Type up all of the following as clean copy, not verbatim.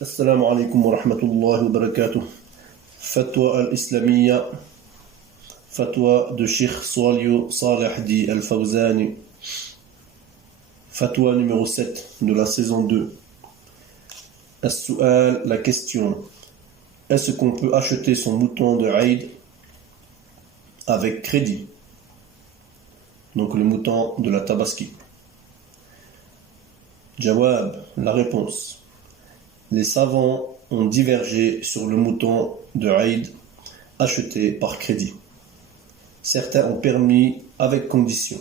Assalamu alaikum wa rahmatullahi wa barakatuh. Fatwa al-Islamiyya, fatwa de Sheikh Swalio Saleh Di Al-Fawzani, fatwa numéro 7 de la saison 2. As-Su'al, la question. Est-ce qu'on peut acheter son mouton de Eid avec crédit? Donc le mouton de la Tabaski. Jawab, la réponse. Les savants ont divergé sur le mouton de Eid acheté par crédit. Certains ont permis avec condition,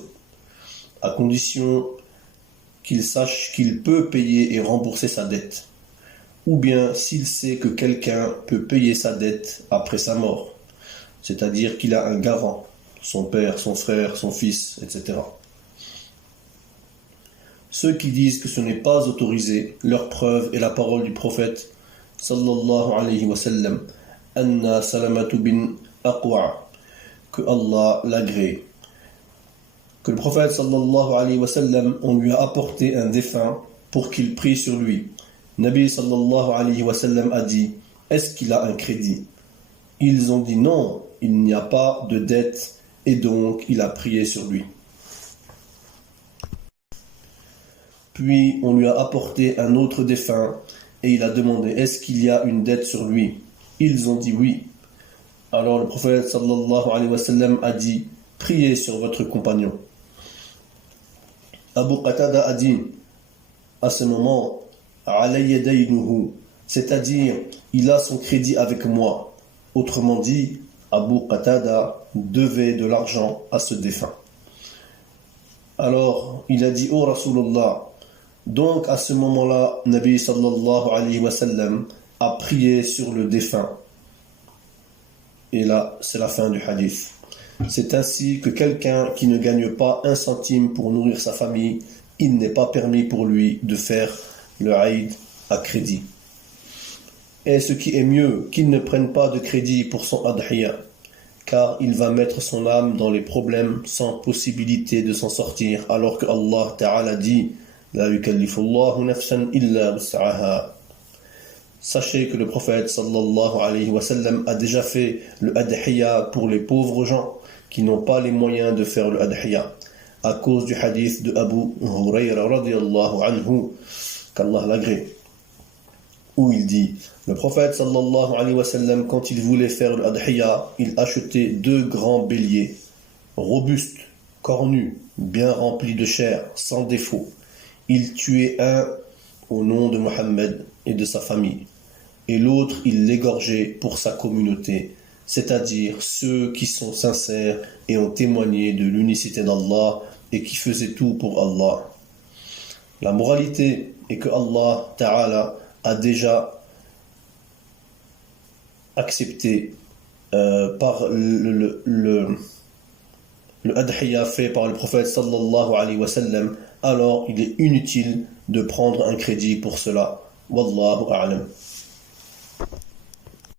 à condition qu'il sache qu'il peut payer et rembourser sa dette, ou bien s'il sait que quelqu'un peut payer sa dette après sa mort, c'est-à-dire qu'il a un garant, son père, son frère, son fils, etc. Ceux qui disent que ce n'est pas autorisé, leur preuve est la parole du prophète sallallahu alayhi wa sallam, Anna Salamatu bin Aqwa, que Allah l'agrée. Que le prophète sallallahu alayhi wa sallam, on lui a apporté un défunt pour qu'il prie sur lui. Nabi sallallahu alayhi wa sallam a dit, est-ce qu'il a un crédit? Ils ont dit non, il n'y a pas de dette et donc il a prié sur lui. Puis on lui a apporté un autre défunt et il a demandé est-ce qu'il y a une dette sur lui? Ils ont dit oui. Alors le prophète sallallahu alayhi wa sallam a dit priez sur votre compagnon. Abu Qatada a dit à ce moment alayya daynuhu, c'est-à-dire il a son crédit avec moi. Autrement dit, Abu Qatada devait de l'argent à ce défunt. Alors il a dit ô Rasulullah. Donc à ce moment-là, Nabi sallallahu alayhi wa sallam a prié sur le défunt. Et là, c'est la fin du hadith. C'est ainsi que quelqu'un qui ne gagne pas un centime pour nourrir sa famille, il n'est pas permis pour lui de faire le Eid à crédit. Et ce qui est mieux, qu'il ne prenne pas de crédit pour son adhiya, car il va mettre son âme dans les problèmes sans possibilité de s'en sortir, alors que Allah Ta'ala dit La yukallifullahu nafsan illa wus'aha. Sachez que le prophète sallallahu alayhi wa sallam a déjà fait le adhiya pour les pauvres gens qui n'ont pas les moyens de faire le adhiya, à cause du hadith de Abu Hurayra radiyallahu anhu, qu'Allah l'agrée, où il dit le prophète sallallahu alayhi wa sallam, quand il voulait faire le adhiya, il achetait 2 grands béliers, robustes, cornus, bien remplis de chair, sans défaut. Il tuait un au nom de Mohammed et de sa famille, et l'autre il l'égorgeait pour sa communauté, c'est-à-dire ceux qui sont sincères et ont témoigné de l'unicité d'Allah et qui faisaient tout pour Allah. La moralité est que Allah Ta'ala a déjà accepté par le adhiya fait par le prophète sallallahu alayhi wa sallam. Alors il est inutile de prendre un crédit pour cela. Wallahu a'lam.